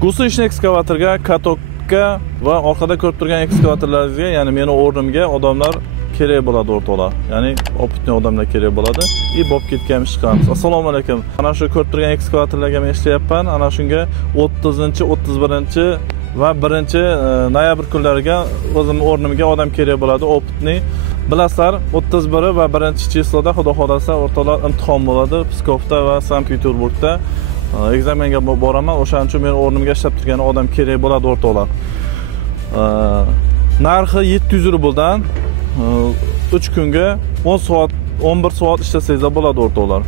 Gusl ekskavatorga, katokga va orqada ko'rib turgan ekskavatorlaringizga, ya'ni meni o'rnimga odamlar kerak bo'ladi o'rtoqlar. Ya'ni opitni odamlar kerak bo'ladi. Bo'lib ketgan chiqamiz. Assalomu alaykum. Ana shu ko'rib turgan ekskavatorlarga men ishlayapman. Ana shunga 30, 31 va 1 noyabr kunlariga o'zimning o'rnimga odam kerak bo'ladi. Opitni bilasizlar, 31 va 1-chisloda xudo xolasa o'rtoqlar imtihon bo'ladi Pskovda va Sankt-Peterburgda. Ekzamenga boraman. O'shaning uchun men o'rnimga ishlab turgan odam kerak bo'ladi o'rtoqlar. Narxi 700 rubldan 3 kunga 10 soat, 11 soat ishlasangizlar bo'ladi o'rtoqlar.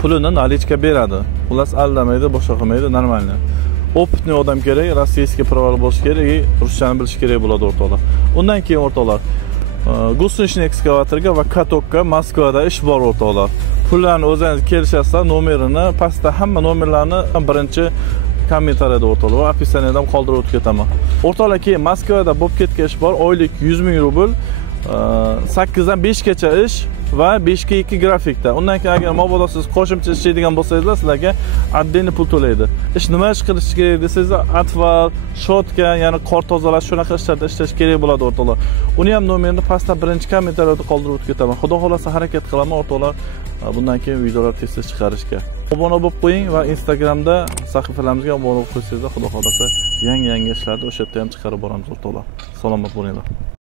Pulini nalichka beradi. Xullas aldamaydi, boshqa qilmaydi, normalni. Opitni odam kerak, rossiyskiy pravar bo'lishi kerak, ruschani bilish kerak bo'ladi o'rtoqlar. Undan keyin o'rtoqlar, Gusl ekskavatorga va katokga Moskvada ish bor o'rtoqlar. Pullarni o'zingiz kelishasizlar, nomerini, pastda hamma nomerlarni birinchi kommentariyada o'rtoqlar va opisiyadan qoldirib o'tib ketaman. O'rtoqlar, keyin Moskvada bo'lib ketgan ish bor, oylik 100 ming rubl, 8 dan 5 gacha ish va 5 ga 2 grafikda. Undan keyin agar mabodo siz qo'shimcha ishlaydigan bo'lsangiz, sizlarga отдельный pul to'laydi. Ish nima ish qilish kerak desangiz, atval, shotka, ya'ni qor tozalash, shunaqa ishlarda ishlash kerak bo'ladi o'rtoqlar. Uni ham nomerini pastda birinchi kommentariyada qoldirib o'tib ketaman. Xudo xolasa harakat qilaman o'rtoqlar. Bundan keyin videolar tez-tez chiqarishga. Obuna bo'lib qo'ying va Instagramda sahifalarimizga obuna bo'lib qo'ysangizlar, xudo xolasa yangi ishlarni o'sha yerda ham chiqarib boramiz o'rtoqlar. Salomat bo'linglar.